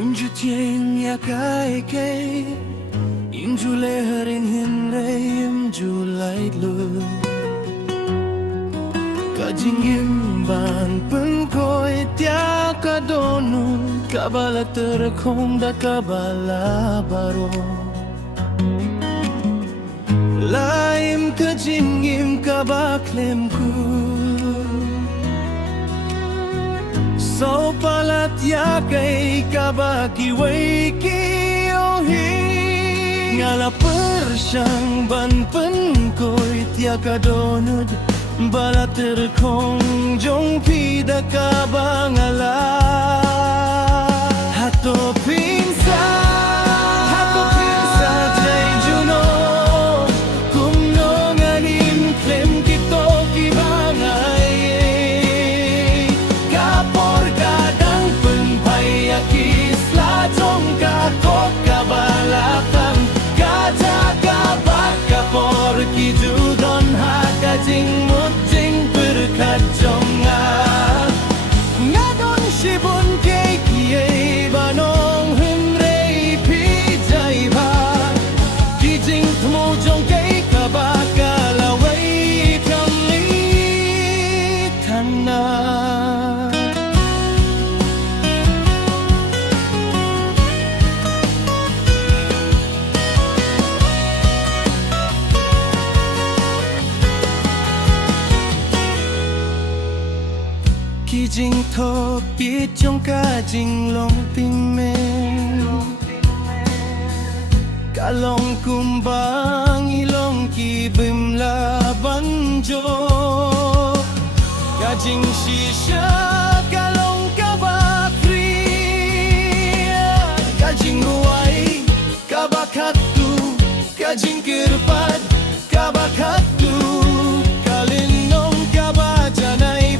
im ju tieng ya kai ke im ju le harin hin re im ju light lu ka jing im ban pen koi tia ka donu ka bala ter khong da ka bala baro laim ka jing im ka ba klem ku so palat ya kay kabaki way ki ohi ngala persyang ban pen koy tia kadonod bala terkong jong pida kabangala hato pinsa jay juno kumno nganin klem kito kibangay kapor kadang penpayakis lajong kakot kabalakang kajaga bakapor kijudon hakajing muting berkajonga ngadon shibun kekie banong himrei pijai ba kijing tmojong kei kabakalawai kamli tanah kijing thok kit trong ca jing long tim me ka long kumbang ilong ki bim la banjo ka jing shisha ka long ka bakri ka jing ruai ka bakatu ka jing kirpat ka bakatu kalinong ka bajanay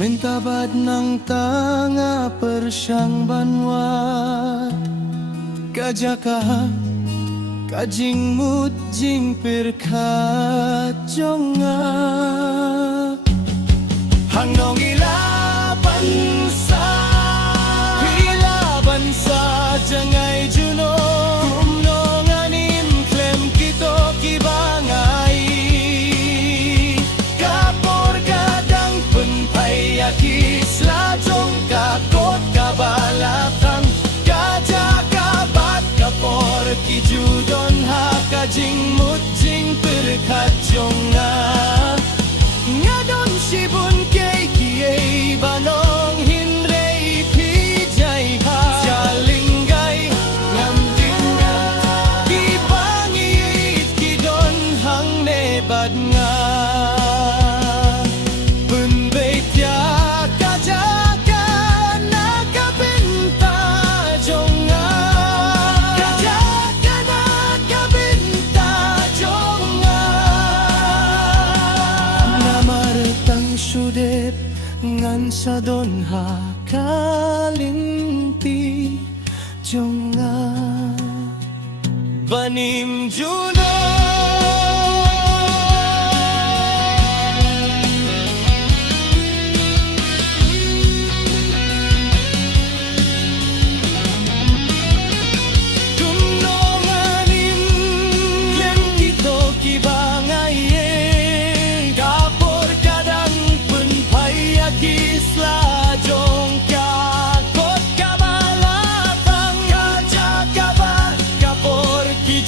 mentabad ng tanga persyang banwat kajaka kajing mujing perkat jonga hangnong ilaban sa jangay juno kumno nganim klem kito kibangay kapor kadang penpayakis lajong kakot kabalakang kajaga bat kapor kijudon hakajing mujing perkajonga ngadon shibun kay kiye banong hinrei pijay ha jalinggay ngamdinga kipangit kidon hang nebad nga ngan sa don hakalinti jonga banim juno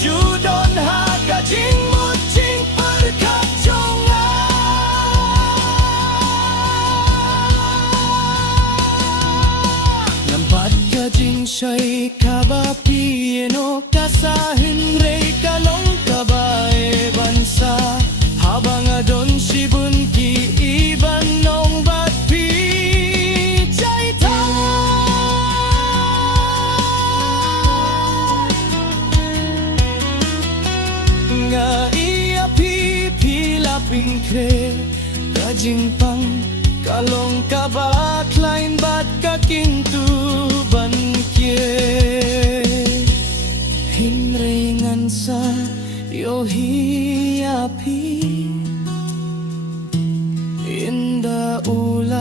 judon hakajing mujing perkajonga lambat kajing syai kabapi eno kasahin rei kalong kabae bansa habang adon shibun ki iban nong bat pi jai ta nga iya pipila pingkre kajing pang kalong kabak lain bat kakintu bankye hinringan sa yohi api inda ula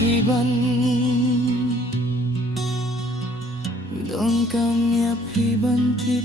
hiban Dong kang yap hiban tip